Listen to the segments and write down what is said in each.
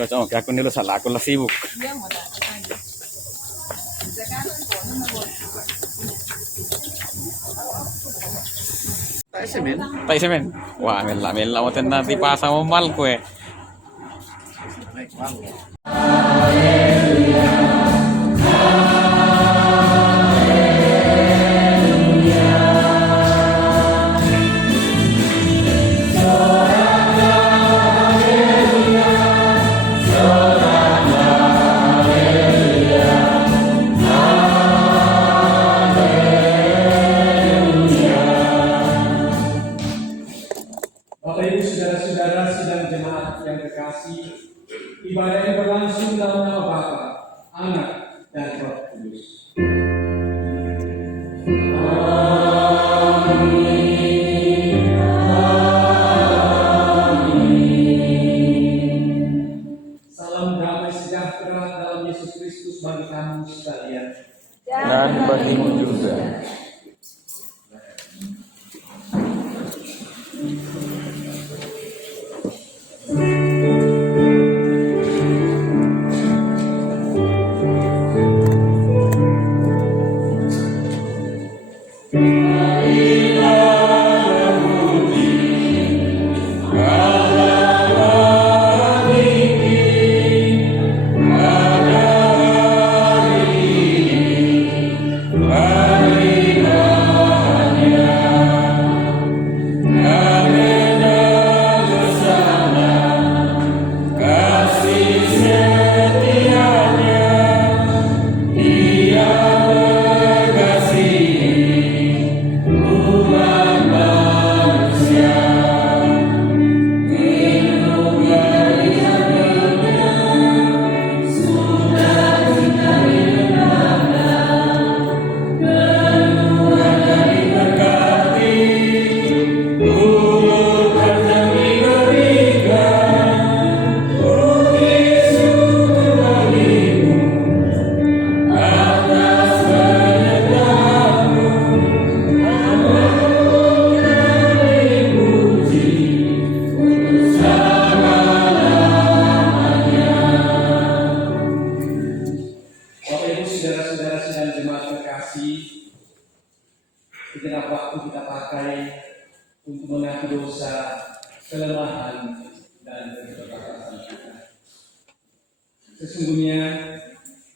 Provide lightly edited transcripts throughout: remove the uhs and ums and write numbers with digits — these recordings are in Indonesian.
Cocok, oke aku nilu salah, aku lah sibuk. Tai semen. Wah, mela mau nanti pasang mal kue. Bapak Ibu saudara-saudara sidang jemaat yang terkasih, ibadah ini berlangsung dalam nama Bapa, Anak, dan Roh Kudus. Salam damai sejahtera dalam Yesus Kristus bagi kamu sekalian. Dan bagimu juga. Segenap waktu kita pakai untuk mengaku dosa, kelemahan, dan keterbatasan kita. Sesungguhnya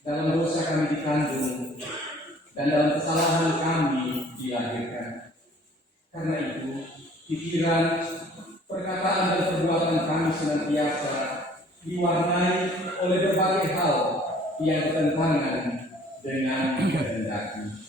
dalam dosa kami dikandung dan dalam kesalahan kami dilahirkan. Karena itu, pikiran, perkataan dan perbuatan kami senantiasa diwarnai oleh berbagai hal yang bertentangan dengan kehendaknya.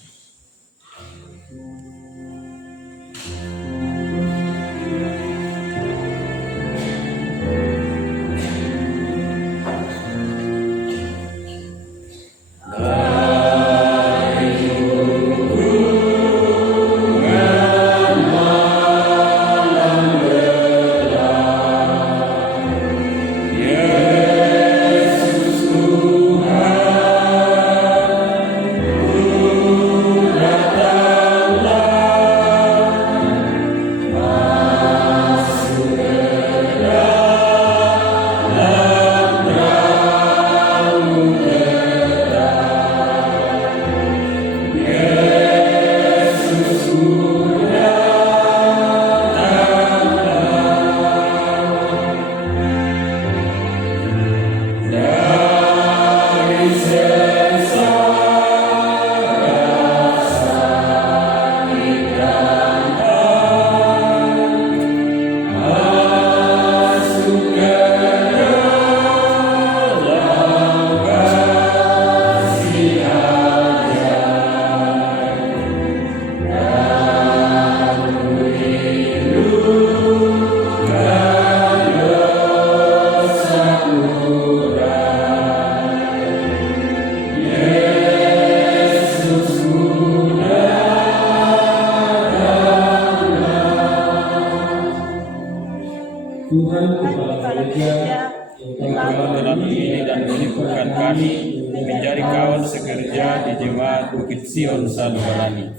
Tuhan Kepala Gereja, Engkau telah memilih dan menentukan kami menjadi kawan sekerja di jemaat Bukit Sion Salubalani.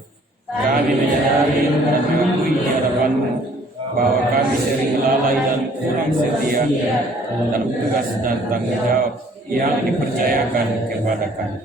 Kami menyadari dan mengakui di hadapan-Mu bahwa kami sering lalai dan kurang setia dalam tugas dan tanggung jawab yang dipercayakan kepada kami.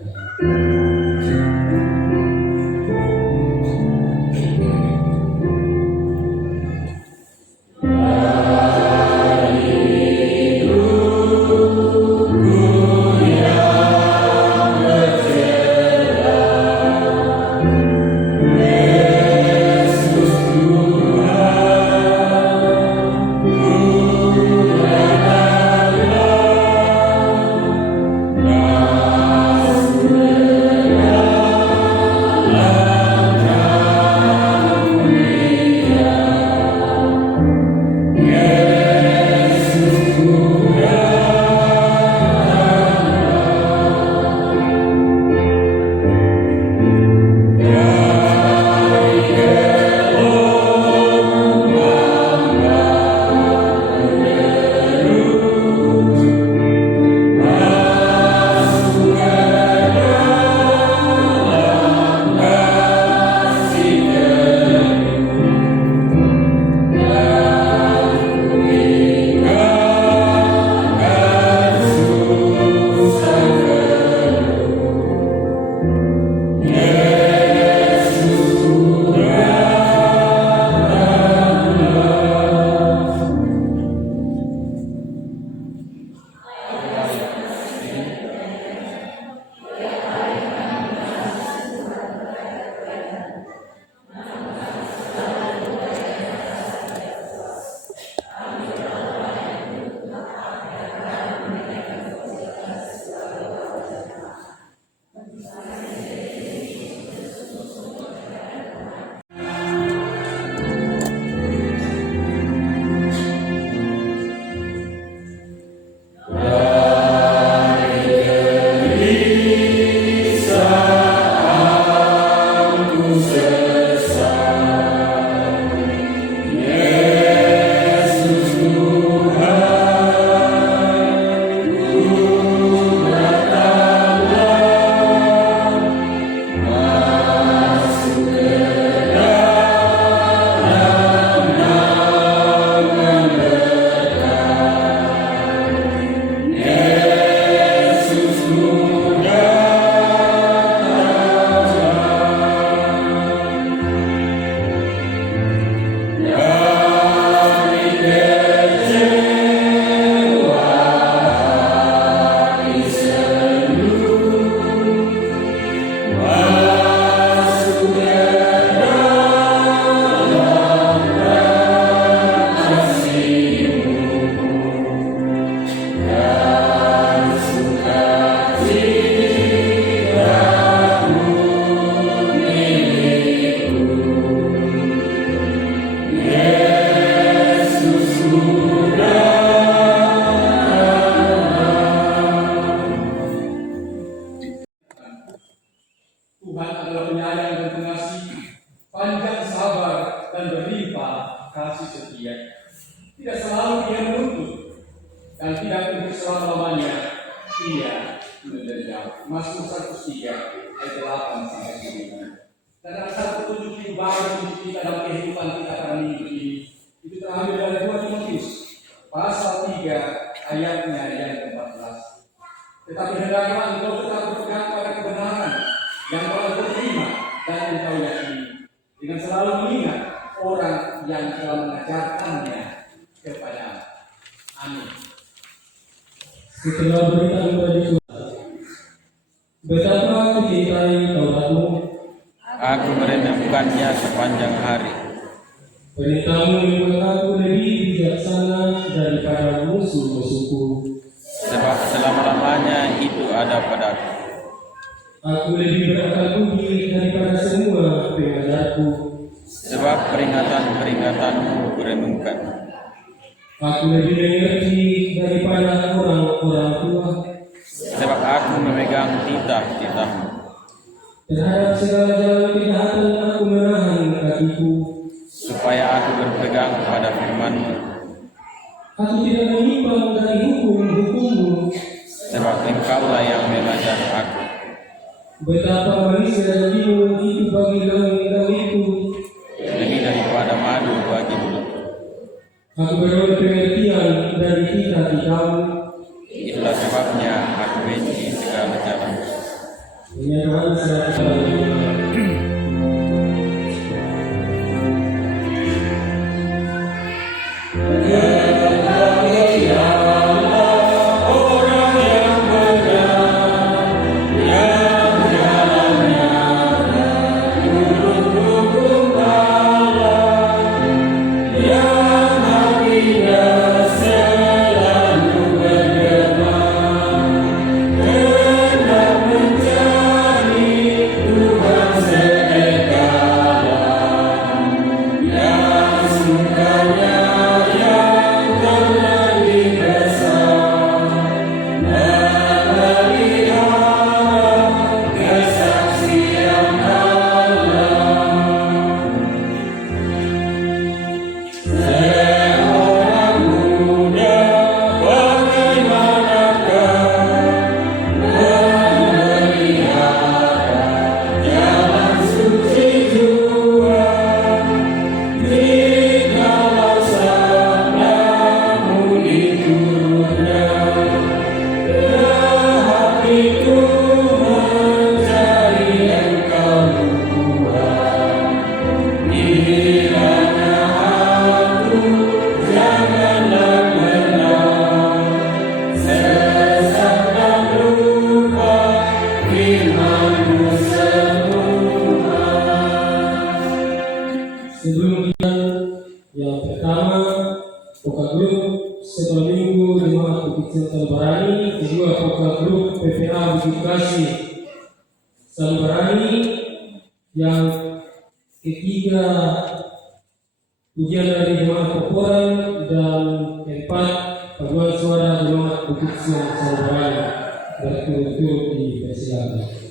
Tuhan adalah penyayang dan pengasih, panjang sabar dan berlimpah kasih setia. Tidak selalu Dia menuntut dan tidak untuk selama-lamanya Ia mendendam. Mazmur 103 ayat 8 sampai 9. Dan ada satu petunjuk yang baru untuk kita dalam kehidupan kita pada minggu ini. Itu terambil dari 2 Timotius pasal 3 ayatnya yang ke-14. Tetapi hendaklah engkau tetap berpegang pada kebenaran yang telah terima dan engkau yakini, dengan selalu mengingat orang yang telah mengajarkannya kepada. Amin. Setelah berita kepada Tuhan, betapa kucintai Tauratmu, Aku merenungkannya sepanjang hari. Perintahmu membuat aku lebih bijaksana daripada musuh-musuhku. Sebab selama-lamanya itu ada padaku. Aku lebih berakal budi daripada semua pengajarku. Sebab peringatan-peringatanmu kurenungkan. Aku lebih mengerti daripada orang-orang tua. Sebab aku memegang titah-titahmu. Terhadap segala jalan kejahatan aku menahan kakiku. Supaya aku berpegang kepada firman-Mu. Aku tidak menyimpang dari hukum-hukummu. Sebab Engkaulah yang mengajar aku. Betapa manis dan jiwa itu bagi langit-langitku. Lebih daripada madu bagi mulut. Aku beroleh pengertian dari kita di kamu. Itulah sebabnya aku benci segala jalan. Menyerahkan serta sebelum yang pertama Poka Grup setelah minggu Jemaat Bukit Salbarani, kedua Poka Grup PPA Bukit Kasih Salbarani, yang ketiga ujian dari Jemaat Poporan, dan keempat paduan suara Jemaat Bukit Salbarani. Berturut-turut dipersilakan.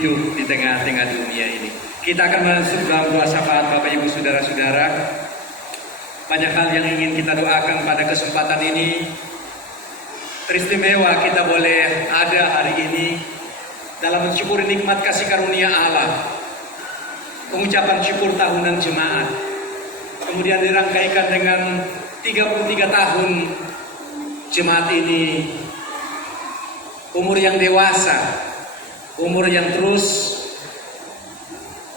hidup di tengah-tengah dunia ini. Kita akan masuk dalam doa syafaat Bapak Ibu Saudara-saudara. Banyak hal yang ingin kita doakan pada kesempatan ini. Teristimewa kita boleh ada hari ini dalam mensyukuri nikmat kasih karunia Allah. Pengucapan syukur tahunan jemaat. Kemudian dirangkaikan dengan 33 tahun jemaat ini. Umur yang dewasa, umur yang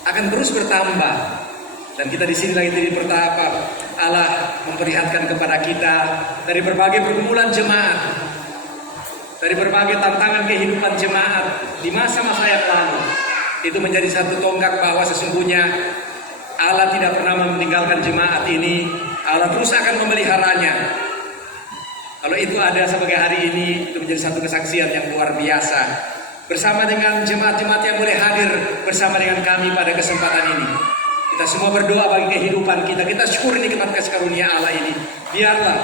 akan terus bertambah, dan kita di sini lagi bertahap. Allah memperlihatkan kepada kita dari berbagai pergumulan jemaat, dari berbagai tantangan kehidupan jemaat di masa-masa yang lalu. itu menjadi satu tonggak bahwa sesungguhnya Allah tidak pernah meninggalkan jemaat ini. Allah terus akan memeliharanya. Kalau itu ada sebagai hari ini, itu menjadi satu kesaksian yang luar biasa. Bersama dengan jemaat-jemaat yang boleh hadir bersama dengan kami pada kesempatan ini, kita semua berdoa bagi kehidupan kita. Kita syukur nikmat kasih karunia Allah ini. Biarlah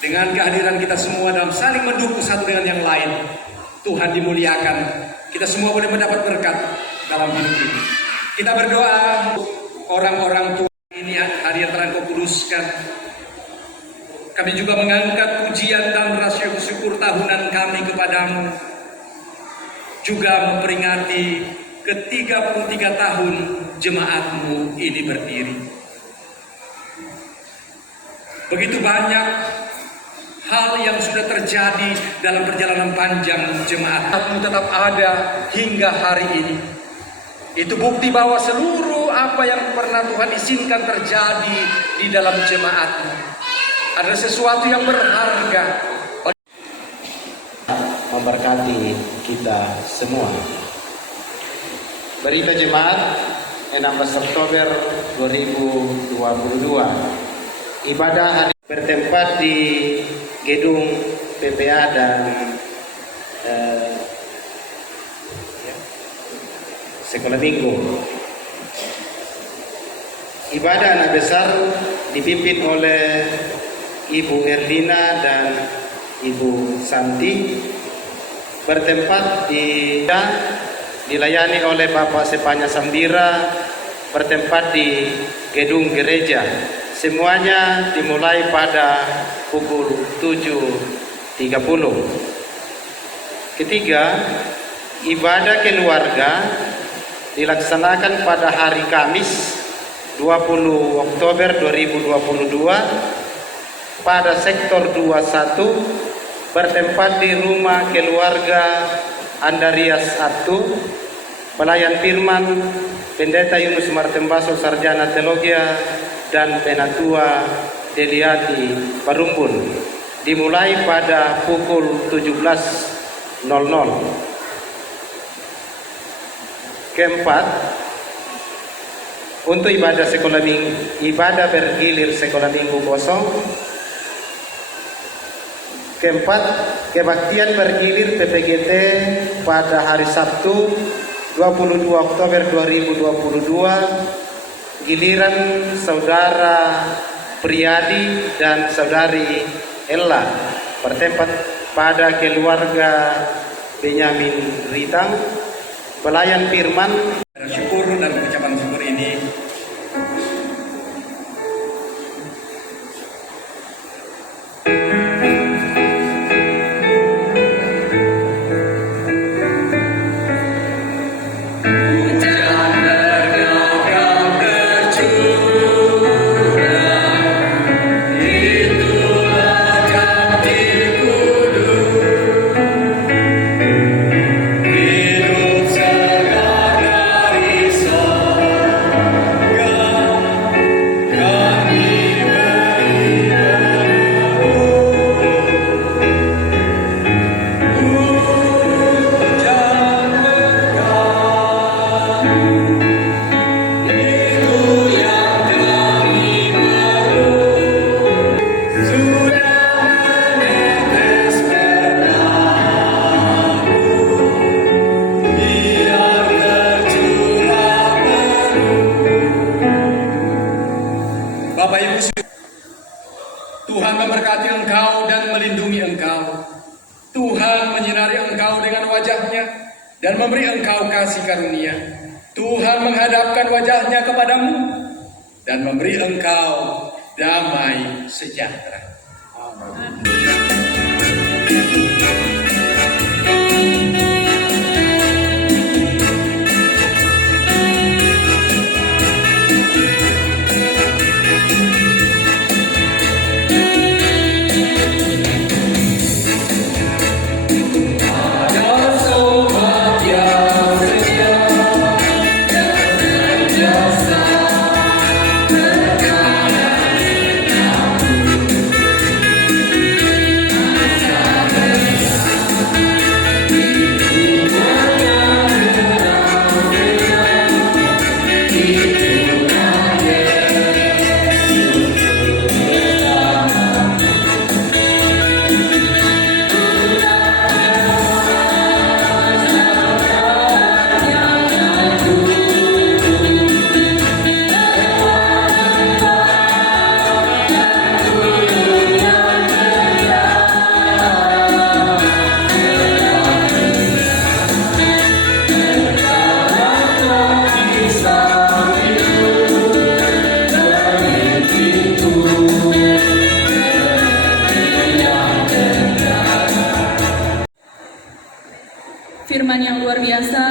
dengan kehadiran kita semua dalam saling mendukung satu dengan yang lain, Tuhan dimuliakan. Kita semua boleh mendapat berkat dalam hidup ini. Kita berdoa orang-orang tua ini hari yang telah Kau kuduskan. Kami juga mengangkat pujian dan rasa syukur tahunan kami kepadamu. Juga memperingati ke-33 tahun jemaatmu ini berdiri. Begitu banyak hal yang sudah terjadi dalam perjalanan panjang jemaatmu tetap ada hingga hari ini. Itu bukti bahwa seluruh apa yang pernah Tuhan izinkan terjadi di dalam jemaatmu adalah sesuatu yang berharga. Memberkati kita semua. Berita Jemaat 16 Oktober 2022. Ibadah hari bertempat di gedung PPA dan sekolah minggu. Ibadah anak besar dipimpin oleh Ibu Erlina dan Ibu Santi. Bertempat dilayani oleh Bapak Sepanya Sambira, bertempat di gedung gereja. Semuanya dimulai pada pukul 7.30. Ketiga, ibadah keluarga dilaksanakan pada hari Kamis 20 Oktober 2022 pada sektor 21 bertempat di rumah keluarga Andarias Atu, pelayan firman Pendeta Yunus Martembaso Sarjana Teologia dan Penatua Deliati Parumbun, dimulai pada pukul 17.00. Keempat, untuk ibadah bergilir sekolah minggu kosong. Keempat, kebaktian bergilir PPGT pada hari Sabtu 22 Oktober 2022, giliran Saudara Priyadi dan Saudari Ella bertempat pada keluarga Benyamin Ritang, pelayan firman. Syukur dan ucapan syukur ini Tuhan memberkati engkau dan melindungi engkau. Tuhan menyinari engkau dengan wajahnya dan memberi engkau kasih karunia. Tuhan menghadapkan wajahnya kepadamu dan memberi engkau damai sejahtera. Amin.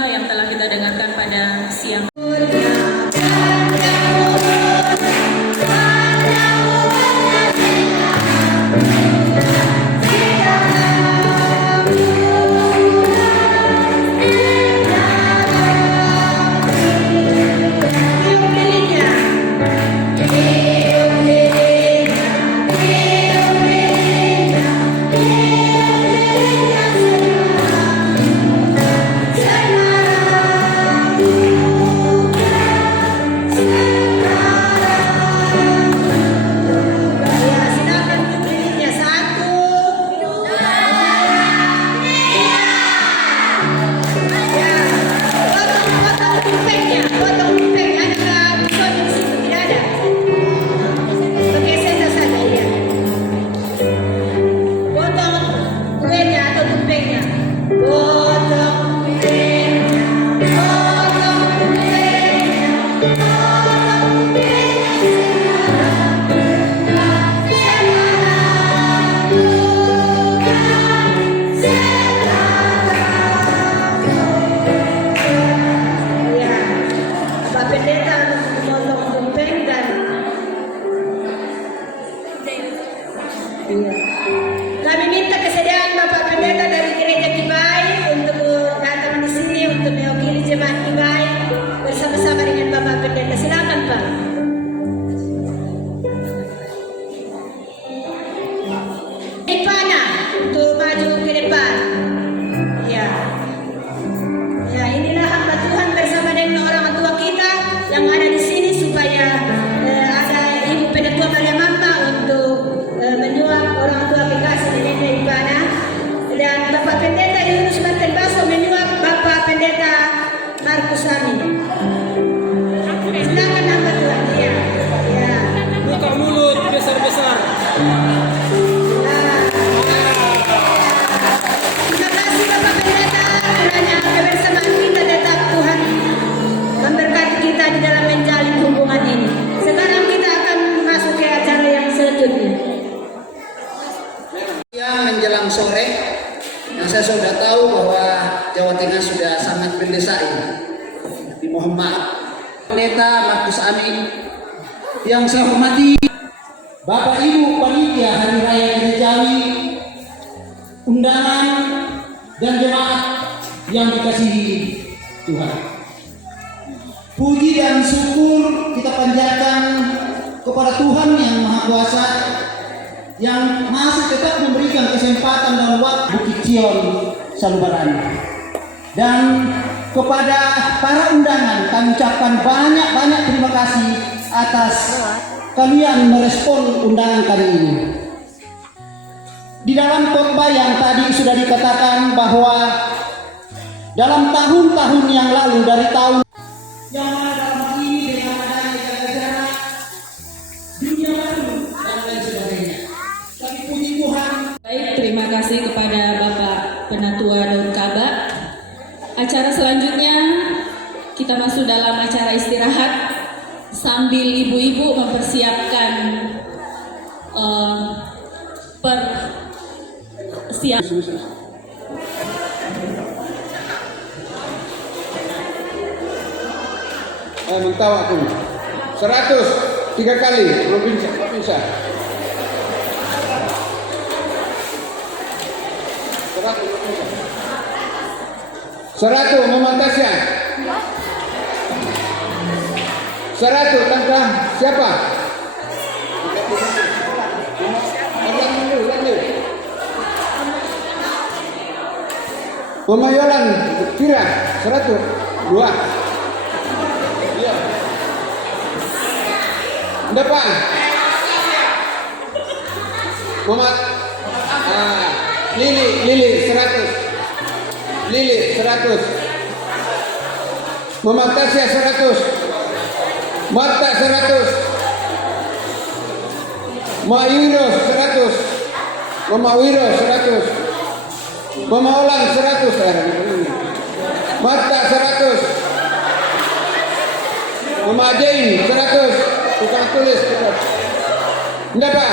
khotbah yang telah kita dengarkan pada siang. Kami minta kesediaan Bapak Pendeta dari Gereja Kibai untuk datang di sini untuk mewakili jemaat Kibai bersama-sama dengan Bapak Pendeta. Silakan Pak. Ipana untuk maju ke depan. Ya, ya inilah hamba Tuhan bersama dengan orang tua kita yang ada di sini supaya ada Ibu Penatua Maria Mamba untuk menyuap orang tua kekasih Nenek Ipana, dan Bapak Pendeta Yunus Martin Baso menyuap Bapak Pendeta Markus Amin. Silakan hamba Tuhan. Ya, ya. Buka mulut besar-besar. Terima kasih Bapak Pendeta, kiranya kebersamaan kita tetap Tuhan memberkati kita di dalam menjalin hubungan ini. Sekarang kita akan masuk ke acara yang selanjutnya. Menjelang sore, yang saya sudah tahu bahwa Jawa Tengah sudah sangat mendesai. Dimohon maaf. Pendeta Markus Amin, yang saya hormati Bapak Ibu Panitia Hari Raya Gerejawi, undangan dan jemaat yang dikasihi Tuhan. Puji dan syukur kita panjatkan kepada Tuhan yang Maha Kuasa, yang masih tetap memberikan kesempatan dan waktu Bukit Sion Salubarani. Dan kepada para undangan kami ucapkan banyak-banyak terima kasih atas kalian merespon undangan kali ini. Di dalam khotbah yang tadi sudah dikatakan bahwa dalam tahun-tahun yang lalu, dari tahun yang mana dalam hal ini dengan adanya jaga jarak, dunia baru dan lain sebagainya. Tapi puji Tuhan. Baik, terima kasih kepada Bapak Penatua Daud Kaba. Acara selanjutnya kita masuk dalam acara istirahat sambil ibu-ibu mempersiapkan Mentawak aku 100 3 kali provinsi. 100 memantasnya. 100 tangkap siapa? Pemayolan kira 100 2. Iya. Depan. Muhammad. Lili 100. Lili 100. Muhammad Tasya 100. Marta 100. Ma Wiro 100. Mama Wiro 100. Mama Olang 100. Marta 100. Mama Jane 100. Tukang tulis 100. Dapat.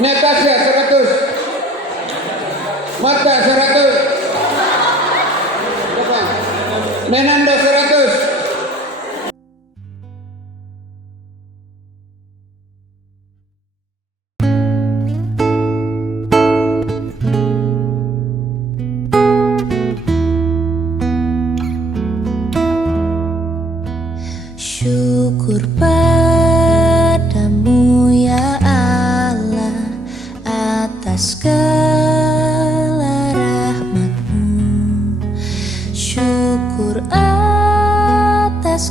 Natasha 100. Marta 100. Dapat. Menando 100. Syukur padamu ya Allah atas segala rahmat-Mu. Syukur atas